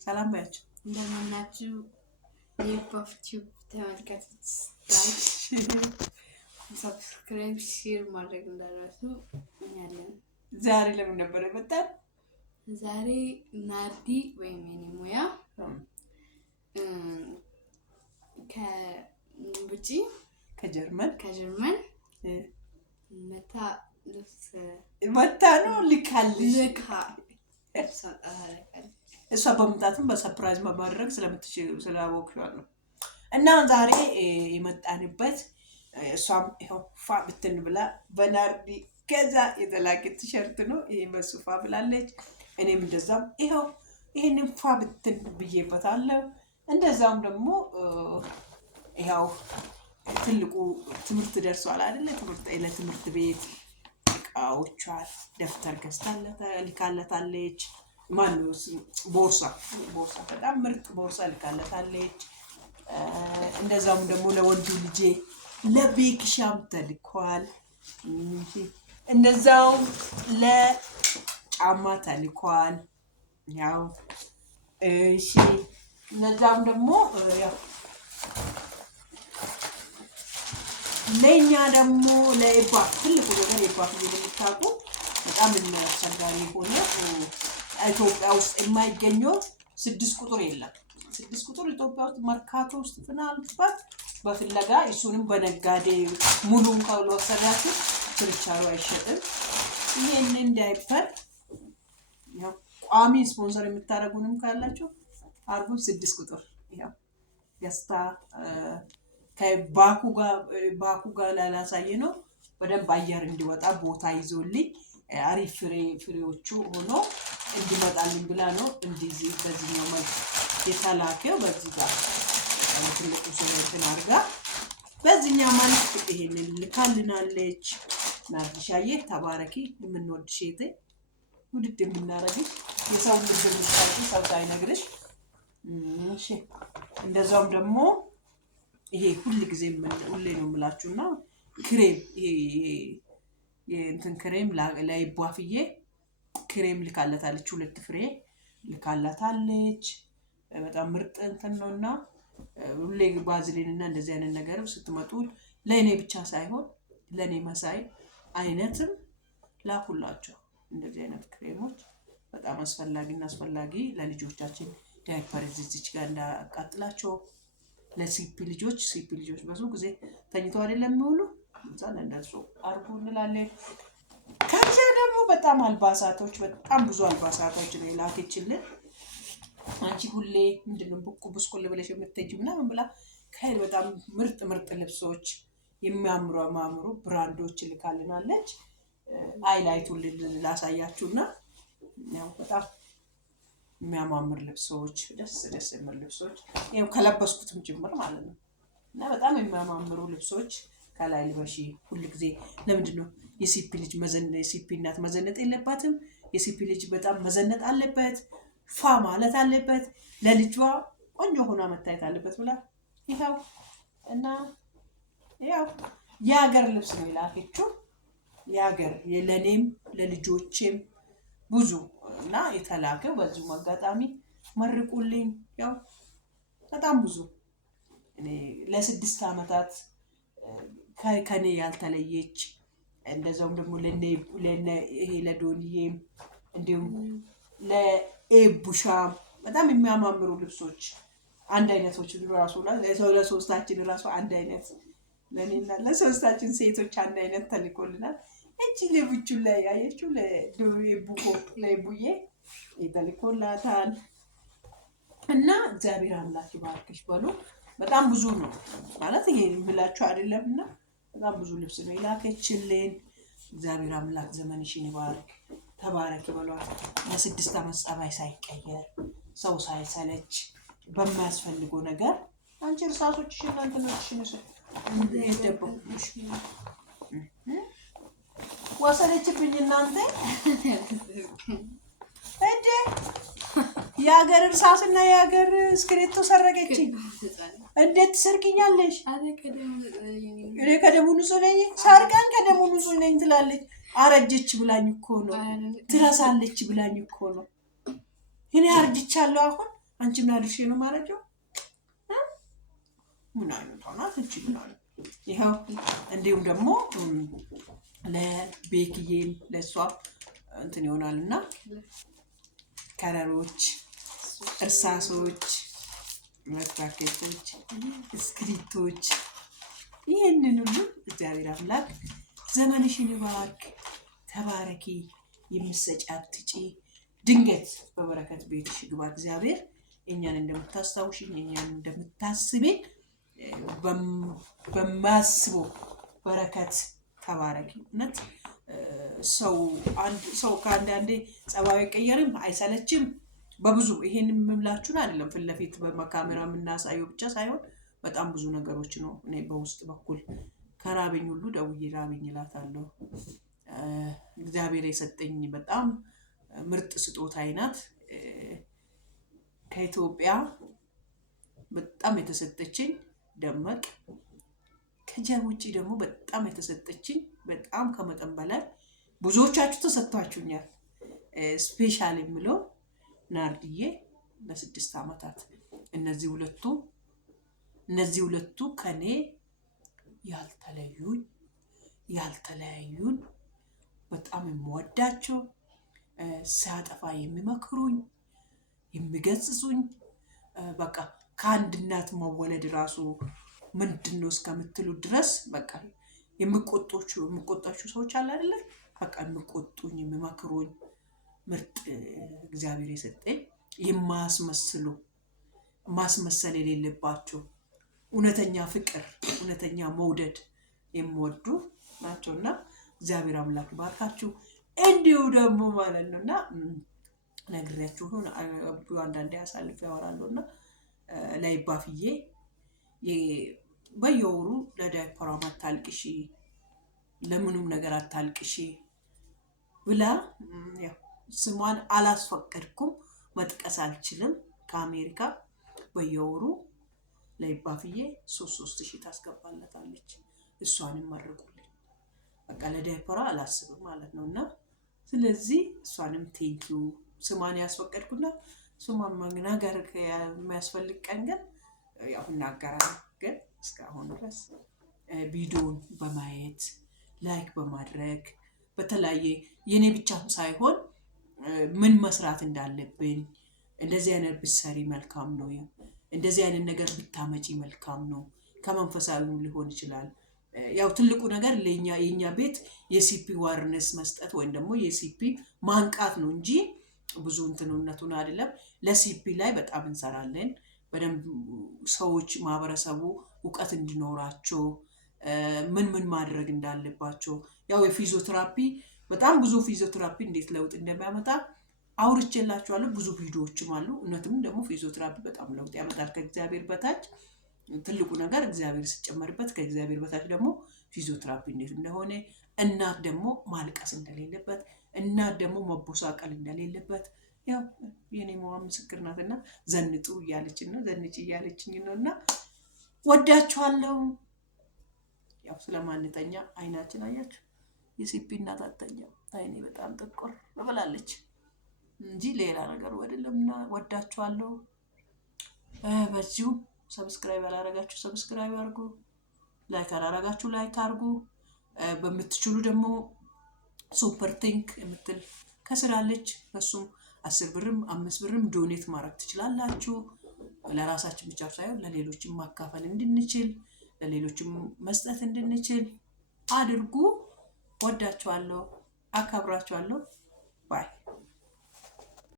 ሰላም ባያችሁ እንደምናችሁ የባፍቲው ተመልካቾች ላይክ ሰብስክራይብ ሼር ማድረግ እንዳትረሱ ያለን ዛሬ ለምን ነበር የመጣን? ዛሬ ናርዲ ወይም የኔ ሙያ ከውጪ ከጀርመን መታ ነው ልካልሽ እሷ በመምጣትም በሰርፕራይዝ ማድረግ ስላወቅሻለሁ እና ዛሬ የመጣንበት እሷም ይሄው ፋ ብትን ብላ በናርዲ ከዛ የተላከ ቲሸርት ነው። ይሄ መስፋ ብላለች። እኔም እንደዛም ይሄው ይሄንን ፋ ብትን ብዬበታለሁ። እንደዛም ደግሞ ይሄው ትልቁ ትምህርት ደርሷል አይደለ? ለትምህርት ቤት እቃዎቿን ደፍተር ልካለታለች። ማነው ቦርሳ በጣም ምርጥ ቦርሳ ልካለታለች። እንደዛም ደግሞ ለወንዱ ልጄ ለቤክሻም ተልኳል። እንደዛው ለጫማ ተልኳል። ያው እሺ እንደዛም ደግሞ ያው ለኛ ደግሞ ለኢባፍ ትልቁ ነገር ኢባፍ የምታውቁ በጣም አስቸጋሪ ሆነ። ኢትዮጵያ ውስጥ የማይገኘው 6 ቁጥር የለም። 6 ቁጥር ኢትዮጵያ ውስጥ መርካቶ ውስጥ ፍናልባት በፍለጋ እሱንም በነጋዴ ሙሉን ካልወሰዳችሁ ብቻው አይሸጥም። ይሄንን ዳይፐር ያው ቋሚ ስፖንሰር የምታደርጉንም ካላችሁ አርጉ 6 ቁጥር ያው ያስታ ከባኩ ጋር ላላሳየ ነው። በደንብ አየር እንዲወጣ ቦታ ይዞልኝ አሪፍ ፍሬዎቹ ሆኖ እንዲመጣልኝ ብላ ነው እንደዚህ በዚህኛው መልክ የተላከው። በዚህ ጋር ትልቁ ሰውነትን አድርጋ በዚህኛው መልክ ይሄንን ልካልናለች። ናርዲሻዬ ተባረኪ። የምንወድሽ እህቴ ውድድ የምናረግሽ የሰው ልጅ ምሳሌ ሰው ሳይነግርሽ እሺ። እንደዛውም ደግሞ ይሄ ሁሌ ነው የምላችሁና ክሬም የእንትን ክሬም ላይ ቧፍዬ ክሬም ልካለታለች። 2 ፍሬ ልካለታለች። በጣም ምርጥ እንትን ነውና ሁሌ ባዝሊንና እንደዚህ አይነት ነገር ስትመጡ ለኔ ብቻ ሳይሆን ለኔ መሳይ አይነትም ላኩላቸው። እንደዚህ አይነት ክሬሞች በጣም አስፈላጊ ለልጆቻችን ዳይፐር እዚች ጋር እንዳቃጥላቸው። ለሲፒ ልጆች ብዙ ጊዜ ተኝተው አይደለም የሚውሉ እንዛን እንደሱ አርጉ እንላለን። ከዛ ደግሞ በጣም በጣም ብዙ አልባሳቶች ነው የላከችልን። አንቺ ሁሌ ምንድነው ብስቁል ብለሽ የምትሄጂ ምናምን ብላ በጣም ምርጥ ልብሶች የሚያምሩ ብራንዶች ልካልናለች። ሃይላይቱን ላሳያችሁና ያው በጣም የሚያማምር ልብሶች ደስ የሚል ልብሶች ያው ከለበስኩትም ጭምር ማለት ነው። እና በጣም የሚያማምሩ ልብሶች ከላይ ልበሺ ሁሉ ጊዜ። ለምንድን ነው የሲፒ እናት መዘነጥ የለባትም? የሲፒ ልጅ በጣም መዘነጥ አለበት፣ ፋ ማለት አለበት፣ ለልጇ ቆንጆ ሆና መታየት አለበት ብላ ይኸው እና ያው የሀገር ልብስ ነው የላከችው። የሀገር ለኔም ለልጆቼም ብዙ እና የተላከው በዚሁ አጋጣሚ መርቁልኝ። ያው በጣም ብዙ እኔ ለ6 ዓመታት ከኔ ያልተለየች እንደዛውም ደግሞ ለዶንዬም እንዲሁም ለኤቡሻ በጣም የሚያማምሩ ልብሶች አንድ አይነቶች ራሱ ለሶስታችን ራሱ አንድ አይነት ለኔና ለሶስታችን ሴቶች አንድ አይነት ተልኮልናል። እቺ ለብቹ ላይ ያየችው ለቡዬ ይተልኮላታል። እና እግዚአብሔር አምላክ ይባርክሽ በሉ። በጣም ብዙ ነው ማለት ይሄ ብላችሁ አይደለምና በጣም ብዙ ልብስ ነው የላከችልን። እግዚአብሔር አምላክ ዘመንሽን ይባርክ ተባረክ በሏት። ለ6 ዓመት ጸባይ ሳይቀየር ሰው ሳይሰለች በማያስፈልገው ነገር አንቺ እርሳሶችሽ እናንተ ነሽ እንደደበቁሽ ወሰደችብኝ እናንተ እንዴ! የሀገር እርሳስና የሀገር እስክሪብቶ ሰረቀችኝ። እንዴት ትሰርቅኛለሽ? እኔ ከደሙ ንጹህ ነኝ። ሳርቃን ከደሙ ንጹህ ነኝ ትላለች። አረጀች ብላኝ እኮ ነው። ትረሳለች ብላኝ እኮ ነው። እኔ አርጅቻለሁ። አሁን አንቺ ምን አድርሼ ነው ማረጀው? ምን አይነት ሆናት እንችላለን። ይኸው እንዲሁም ደግሞ ለቤክዬም ለእሷ እንትን ይሆናልና ከለሮች፣ እርሳሶች፣ መትራኬቶች፣ እስክሪቶች ይህንን ሁሉ እግዚአብሔር አምላክ ዘመንሽን ይባርክ። ተባረኪ። የምትሰጪ አትጪ። ድንገት በበረከት ቤትሽ ግባ እግዚአብሔር። እኛን እንደምታስታውሽኝ እኛን እንደምታስቤን በማስበው በረከት ተባረኪ። እውነት ሰው ከአንዳንዴ ጸባዩ አይቀየርም፣ አይሰለችም። በብዙ ይሄን የምላችሁን አይደለም ፊት ለፊት በካሜራ የምናሳየው ብቻ ሳይሆን በጣም ብዙ ነገሮች ነው። እኔ በውስጥ በኩል ከራበኝ ሁሉ ደውዬ ራበኝ እላታለሁ። እግዚአብሔር የሰጠኝ በጣም ምርጥ ስጦታዬ ናት። ከኢትዮጵያ በጣም የተሰጠችኝ ደመቅ። ከዚያ ውጪ ደግሞ በጣም የተሰጠችኝ በጣም ከመጠን በላይ ብዙዎቻችሁ ተሰጥቷችሁኛል። ስፔሻል የምለው ናርድዬ ለ6 ዓመታት እነዚህ ሁለቱ ከኔ ያልተለያዩን በጣም የምወዳቸው ሲያጠፋ የሚመክሩኝ የሚገስጹኝ በቃ ከአንድ እናት መወለድ ራሱ ምንድን ነው እስከምትሉ ድረስ በቃ የሚቆጣችሁ ሰዎች አለ አይደለ? በቃ የሚቆጡኝ የሚመክሩኝ ምርጥ እግዚአብሔር የሰጠኝ የማያስመስሉ ማስመሰል የሌለባቸው እውነተኛ ፍቅር እውነተኛ መውደድ የሚወዱ ናቸውና እግዚአብሔር አምላክ ባርካችሁ። እንዲሁ ደግሞ ማለት ነውና ነግሬያችሁ አንዳንዴ አሳልፍ ያወራለሁና ለይባፍዬ በየወሩ ለዳይፐሯ አታልቅሺ፣ ለምኑም ነገር አታልቅሺ ብላ ያው ስሟን አላስፈቀድኩም መጥቀስ አልችልም። ከአሜሪካ በየወሩ ለይባፍዬ 3 ሺህ ታስገባለታለች። እሷንም መርቁልኝ። በቃ ለዳይፐሯ አላስብም ማለት ነውና ስለዚህ እሷንም ቴንኪው ስሟን ያስፈቀድኩና ስሟን መናገር የሚያስፈልግ ቀን ግን ያው እናገራለሁ። ግን እስካሁን ድረስ ቪዲዮን በማየት ላይክ በማድረግ በተለያየ የኔ ብቻም ሳይሆን ምን መስራት እንዳለብን እንደዚህ አይነት ብትሰሪ መልካም ነው፣ እንደዚህ አይነት ነገር ብታመጪ መልካም ነው፣ ከመንፈሳዊም ሊሆን ይችላል። ያው ትልቁ ነገር የኛ ቤት የሲፒ ዋርነስ መስጠት ወይም ደግሞ የሲፒ ማንቃት ነው እንጂ ብዙ እንትኑነቱን አይደለም። ለሲፒ ላይ በጣም እንሰራለን። በደንብ ሰዎች ማህበረሰቡ እውቀት እንዲኖራቸው ምን ማድረግ እንዳለባቸው ያው የፊዚዮቴራፒ በጣም ብዙ ፊዚዮቴራፒ እንዴት ለውጥ እንደሚያመጣ አውርቼላችኋለሁ። ብዙ ቪዲዮዎችም አሉ። እውነትም ደግሞ ፊዚዮቴራፒ በጣም ለውጥ ያመጣል። ከእግዚአብሔር በታች ትልቁ ነገር እግዚአብሔር ሲጨመርበት፣ ከእግዚአብሔር በታች ደግሞ ፊዚዮቴራፒ እንዴት እንደሆነ፣ እናት ደግሞ ማልቀስ እንደሌለበት፣ እናት ደግሞ መቦሳቀል እንደሌለበት ያው የኔ ማዋ ምስክር ናትና ዘንጡ እያለችኝ ነው፣ ዘንጭ እያለችኝ ነውና ወዳችኋለሁ። ያው ስለማንተኛ አይናችን አያችሁ የሲፒ እናት አትተኛም። አይኔ በጣም ጥቁር ብላለች እንጂ ሌላ ነገር አይደለምና ወዳችኋለሁ። በዚሁ ሰብስክራይብ ያላረጋችሁ ሰብስክራይብ አድርጉ፣ ላይክ ያላረጋችሁ ላይክ አድርጉ። በምትችሉ ደግሞ ሱፐር ቲንክ የምትል ከስራለች በሱም 10 ብርም 5 ብርም ዶኔት ማድረግ ትችላላችሁ። ለራሳችን ብቻ ሳይሆን ለሌሎችም ማካፈል እንድንችል ለሌሎችም መስጠት እንድንችል አድርጉ። ወዳችኋለሁ፣ አከብራችኋለሁ። ባይ